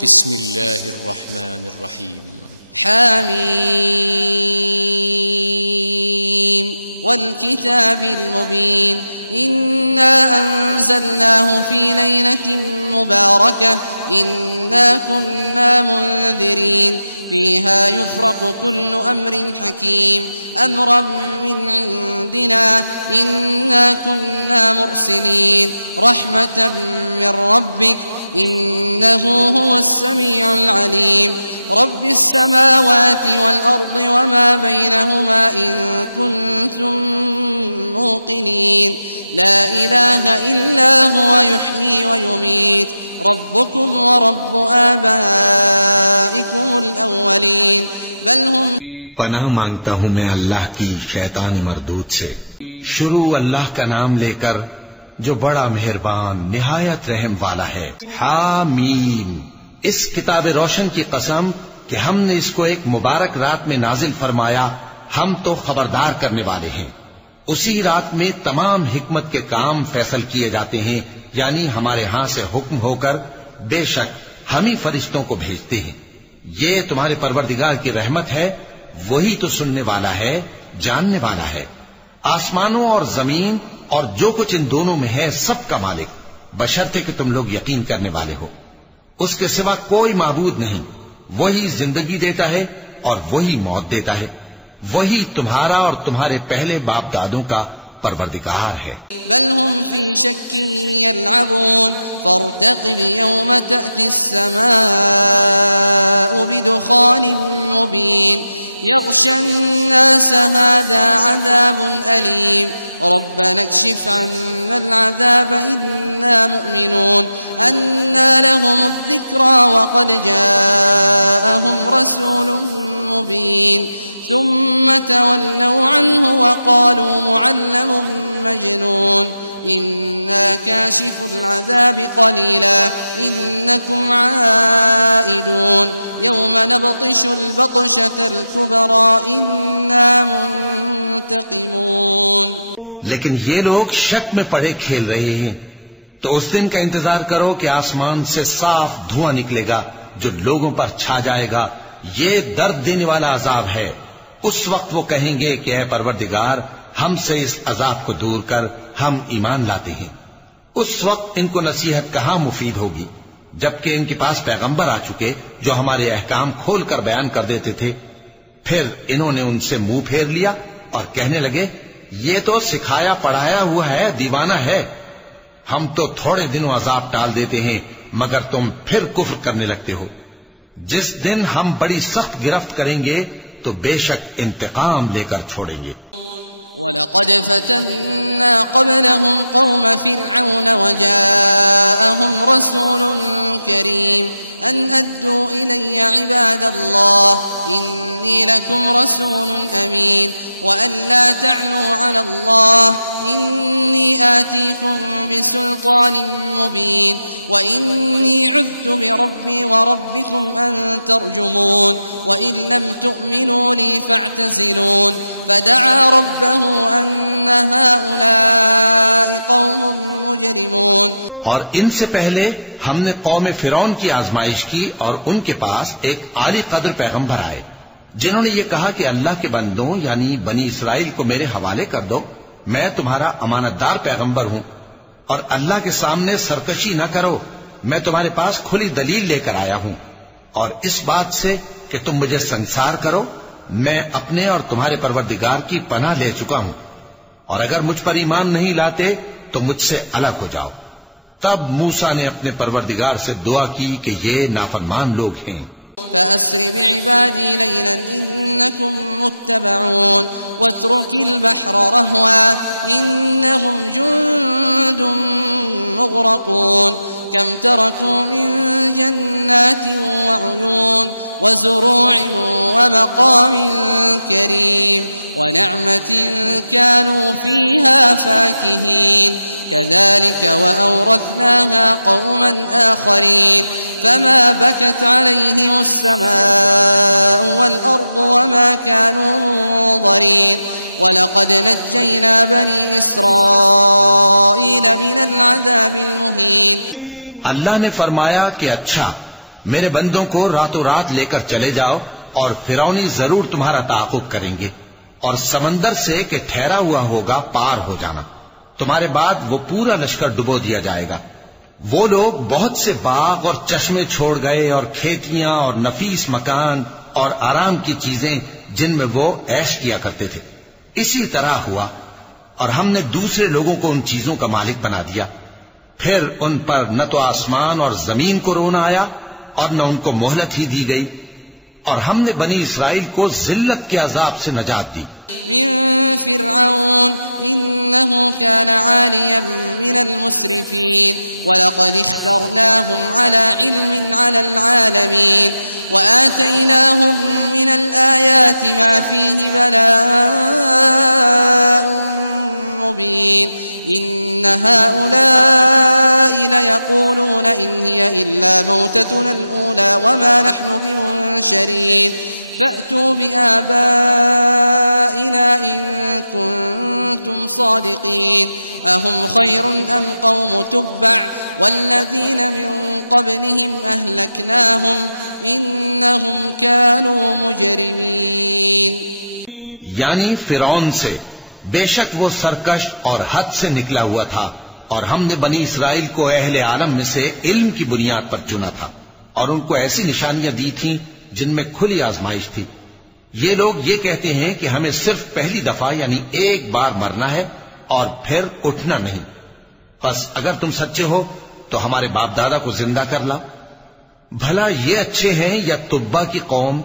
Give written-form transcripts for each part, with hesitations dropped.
बिस्मिल्लाहिर्रहमानिर्रहीम। हामीम वल्किताबिल मुबीन इन्ना अंज़लनाहु फी लैलतिन मुबारकह इन्ना कुन्ना मुंज़िरीन फीहा युफ़्रक़ु कुल्लु अम्रिन हकीम अम्रन मिन इंदिना इन्ना कुन्ना मुरसिलीन रहमतन मिन रब्बिक इन्नहु हुवस्समीउल अलीम रब्बिस समावाति वल अर्दि वमा बैनहुमा इन कुन्तुम मूक़िनीन ला इलाहा इल्ला हुव युह्यी व युमीत रब्बुकुम व रब्बु आबाइकुमुल अव्वलीन बल हुम। पनाह मांगता हूँ मैं अल्लाह की शैतानी मरदूद से। शुरू अल्लाह का नाम लेकर जो बड़ा मेहरबान निहायत रहम वाला है। हामीम, इस किताब रोशन की कसम कि हमने इसको एक मुबारक रात में नाजिल फरमाया, हम तो खबरदार करने वाले हैं। उसी रात में तमाम हिकमत के काम फैसल किए जाते हैं, यानी हमारे यहां से हुक्म होकर बेशक हम ही फरिश्तों को भेजते हैं। ये तुम्हारे परवरदिगार की रहमत है, वही तो सुनने वाला है, जानने वाला है। आसमानों और जमीन और जो कुछ इन दोनों में है सबका मालिक, बशर्ते कि तुम लोग यकीन करने वाले हो। उसके सिवा कोई माबूद नहीं। वही जिंदगी देता है और वही मौत देता है। वही तुम्हारा और तुम्हारे पहले बाप दादों का परवरदिगार है। बल हुम फी शक्किन यल्अबून फर्तक़िब यौम तअतिस समाउ बिदुखानिन मुबीन यग़शन नास हाज़ा अज़ाबुन अलीम रब्बना इक्शिफ अन्नल अज़ाब इन्ना मुमिनून अन्ना लहुमुद ज़िक्रा वक़द जाअहुम रसूलुम मुबीन थुम्म तवल्लव अन्हु वक़ालू मुअल्लमुम मजनून इन्ना काशिफुल अज़ाबि क़लीला इन्नकुम आइदून यौम नबतिशुल बतशतल कुबरा इन्ना मुंतक़िमून। लेकिन ये लोग शक में पड़े खेल रहे हैं। तो उस दिन का इंतजार करो कि आसमान से साफ धुआं निकलेगा जो लोगों पर छा जाएगा। ये दर्द देने वाला अजाब है। उस वक्त वो कहेंगे कि ऐ परवरदिगार, हमसे इस अजाब को दूर कर, हम ईमान लाते हैं। उस वक्त इनको नसीहत कहां मुफीद होगी, जबकि इनके पास पैगंबर आ चुके जो हमारे अहकाम खोल कर बयान कर देते थे। फिर इन्होंने उनसे मुंह फेर लिया और कहने लगे, ये तो सिखाया पढ़ाया हुआ है, दीवाना है। हम तो थोड़े दिनों अजाब टाल देते हैं, मगर तुम फिर कुफ्र करने लगते हो। जिस दिन हम बड़ी सख्त गिरफ्त करेंगे तो बेशक इंतकाम लेकर छोड़ेंगे। वलक़द फ़तन्ना क़ब्लहुम क़ौम फ़िरऔन वजाअहुम रसूलुन करीम अन अद्दू इलय्या इबादल्लाह इन्नी लकुम रसूलुन अमीन व अल्ला तअलू अलल्लाह इन्नी आतीकुम बिसुल्तानिन मुबीन व इन्नी उज़्तु बिरब्बी व रब्बिकुम अन तर्जुमून व इन लम तु'मिनू ली फ़अ्तज़िलून फदआ रब्बहु अन्न हाउलाइ क़ौमुन मुजरिमून। और इनसे पहले हमने कौम फिरौन की आजमाइश की और उनके पास एक आली कद्र पैगंबर आए जिन्होंने ये कहा कि अल्लाह के बंदों यानी बनी इसराइल को मेरे हवाले कर दो, मैं तुम्हारा अमानतदार पैगंबर हूं और अल्लाह के सामने सरकशी न करो। मैं तुम्हारे पास खुली दलील लेकर आया हूं और इस बात से कि तुम मुझे संसार करो, मैं अपने और तुम्हारे परवरदिगार की पनाह ले चुका हूं और अगर मुझ पर ईमान नहीं लाते तो मुझसे अलग हो जाओ। तब मूसा ने अपने परवरदिगार से दुआ की कि ये नाफरमान लोग हैं। फ़अस्रि बिइबादी लैलन इन्नकुम मुत्तबऊन वत्रुकिल बहर रहवा इन्नहुम जुंदुम मुग़रक़ून कम तरकू मिन जन्नातिन व उयून व ज़ुरू'इन व मक़ामिन करीम व नअमतिन कानू फ़ीहा फ़ाकिहीन कज़ालिक व औरथनाहा क़ौमन आख़रीन फमा बकत अलैहिमुस समाउ वल अर्दु वमा कानू मुंज़रीन वलक़द नज्जयना बनी इसराईल मिनल अज़ाबिल मुहीन। अल्लाह ने फरमाया कि अच्छा, मेरे बंदों को रातों रात लेकर चले जाओ और फिरौनी जरूर तुम्हारा ताक़ुब करेंगे और समंदर से कि ठहरा हुआ होगा पार हो जाना। तुम्हारे बाद वो पूरा लश्कर डुबो दिया जाएगा। वो लोग बहुत से बाग और चश्मे छोड़ गए और खेतियां और नफीस मकान और आराम की चीजें जिनमें वो ऐश किया करते थे। इसी तरह हुआ और हमने दूसरे लोगों को उन चीजों का मालिक बना दिया। फिर उन पर न तो आसमान और जमीन को रोना आया और न उनको मोहलत ही दी गई, और हमने बनी इसराइल को जिल्लत के अजाब से नजात दी। मिन फिरऔन इन्नहु कान आलियन मिनल मुस्रिफीन वलक़द इख्तरनाहुम अला इल्मिन अलल आलमीन वआतैनाहुम मिनल आयाति मा फीहि बलाउन मुबीन इन्न हाउलाइ लयक़ूलून इन हिय इल्ला मौततुना अल-ऊला वमा नहनु बिमुनशरीन फअतू बिआबाइना इन कुंतुम सादिकीन अहुम खैरुन अम कौम तुब्बअ वल्लज़ीन मिन क़ब्लिहिम अहलकनाहुम इन्नहुम कानू मुजरिमीन। यानी फिरौन से बेशक वो सरकश और हद से निकला हुआ था, और हमने बनी इसराइल को अहले आलम में से इल्म की बुनियाद पर चुना था और उनको ऐसी निशानियां दी थीं जिनमें खुली आजमाइश थी। ये लोग ये कहते हैं कि हमें सिर्फ पहली दफा यानी एक बार मरना है और फिर उठना नहीं। बस अगर तुम सच्चे हो तो हमारे बाप दादा को जिंदा कर लाओ। भला ये अच्छे हैं या तुब्बा की कौम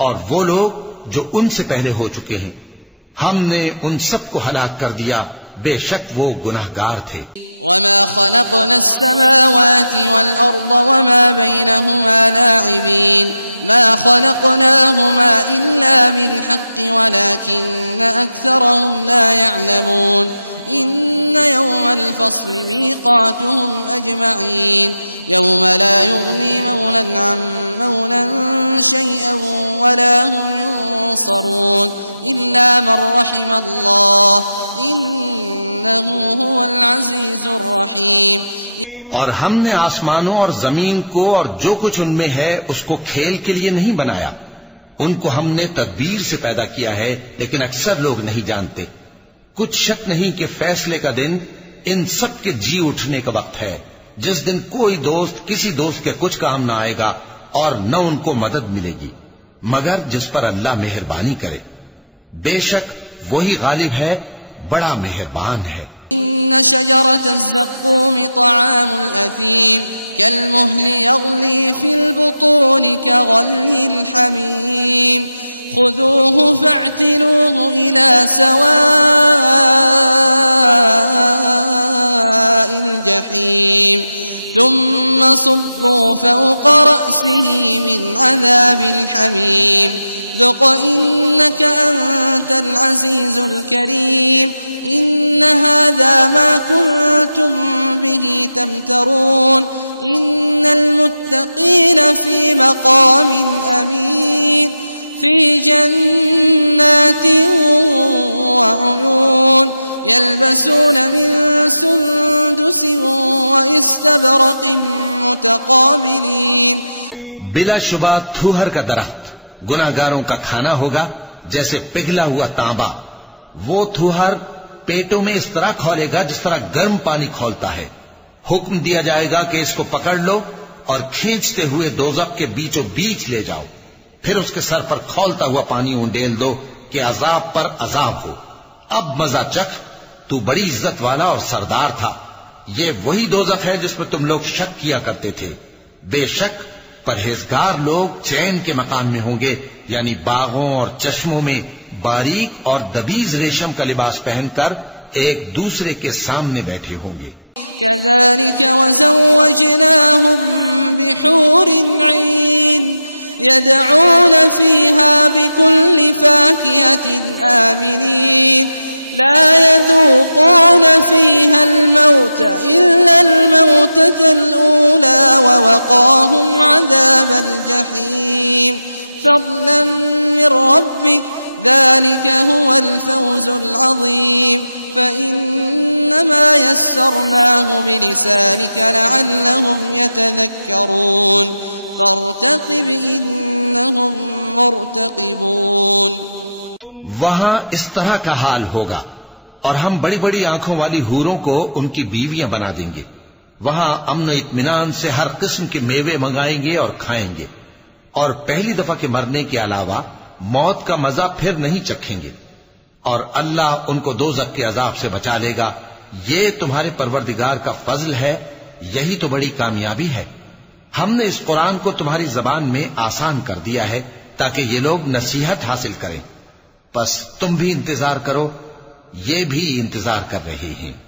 और वो लोग जो उनसे पहले हो चुके हैं। हमने उन सबको हलाक कर दिया, बेशक वो गुनाहगार थे। वमा खलक़ना अस्समावाति वल अर्द वमा बैनहुमा लाइबीन मा खलक़नाहुमा इल्ला बिल हक़्क़ि वलाकिन्न अक्सरहुम ला यअलमून इन्न यौमल फ़स्लि मीक़ातुहुम अजमईन यौम ला युग़नी मौलन अन मौलन शैअन वला हुम युनसरून इल्ला मन रहिमल्लाह इन्नहु हुवल अज़ीज़ुर रहीम। और हमने आसमानों और जमीन को और जो कुछ उनमें है उसको खेल के लिए नहीं बनाया। उनको हमने तदबीर से पैदा किया है, लेकिन अक्सर लोग नहीं जानते। कुछ शक नहीं कि फैसले का दिन इन सब के जी उठने का वक्त है, जिस दिन कोई दोस्त किसी दोस्त के कुछ काम न आएगा और न उनको मदद मिलेगी मगर जिस पर अल्लाह मेहरबानी करे। बेशक वही गालिब है, बड़ा मेहरबान है। इन्न शजरत अज़्ज़क़ूम तआमुल असीम कलमुहल यग़ली फिल बुतून कग़लिल हमीम खुदूहु फ़अतिलूहु इला सवाइल जहीम थुम्म सुब्बू फ़ौक़ रअसिही मिन अज़ाबिल हमीम ذق إنك أنت العزيز الكريم إن هذا ما كنتم به تمترون إن المتقين في مقام أمين في جنات وعيون يلبسون من سندس واستبرق متقابلين। बिला शुबा थूहर का दरख्त गुनाहगारों का खाना होगा जैसे पिघला हुआ तांबा। वो थूहर पेटों में इस तरह खौलेगा जिस तरह गर्म पानी खौलता है। हुक्म दिया जाएगा कि इसको पकड़ लो और खींचते हुए दोज़ख के बीचों बीच ले जाओ, फिर उसके सर पर खौलता हुआ पानी उंडेल दो कि अजाब पर अजाब हो। अब मजा चख, तू बड़ी इज्जत वाला और सरदार था। ये वही दोज़ख है जिसमें तुम लोग शक किया करते थे। बेशक परहेजगार लोग चैन के मकान में होंगे, यानी बागों और चश्मों में बारीक और दबीज रेशम का लिबास पहनकर एक दूसरे के सामने बैठे होंगे। कज़ालिक वज़व्वजनाहुम बिहूरिन ईन यदऊन फीहा बिकुल्लि फाकिहतिन आमिनीन ला यज़ूक़ून फ़ीहा अल-मौत इल्ला अल-मौततल ऊला ववक़ाहुम अज़ाबल जहीम फ़ज़लन मिन रब्बिक ज़ालिक हुवल फ़ौज़ुल अज़ीम फ़इन्नमा यस्सरनाहु बिलिसानिक लअल्लहुम यतज़क्करून। फर्तक़िब इन्नहुम मुर्तक़िबून। वहां इस तरह का हाल होगा और हम बड़ी बड़ी आंखों वाली हूरों को उनकी बीवियां बना देंगे। वहां अमन इत्मीनान से हर किस्म के मेवे मंगाएंगे और खाएंगे, और पहली दफा के मरने के अलावा मौत का मजा फिर नहीं चखेंगे, और अल्लाह उनको दोज़ख के अजाब से बचा लेगा। ये तुम्हारे परवरदिगार का फजल है, यही तो बड़ी कामयाबी है। हमने इस कुरान को तुम्हारी जबान में आसान कर दिया है ताकि ये लोग नसीहत हासिल करें। बस तुम भी इंतजार करो, ये भी इंतजार कर रहे हैं।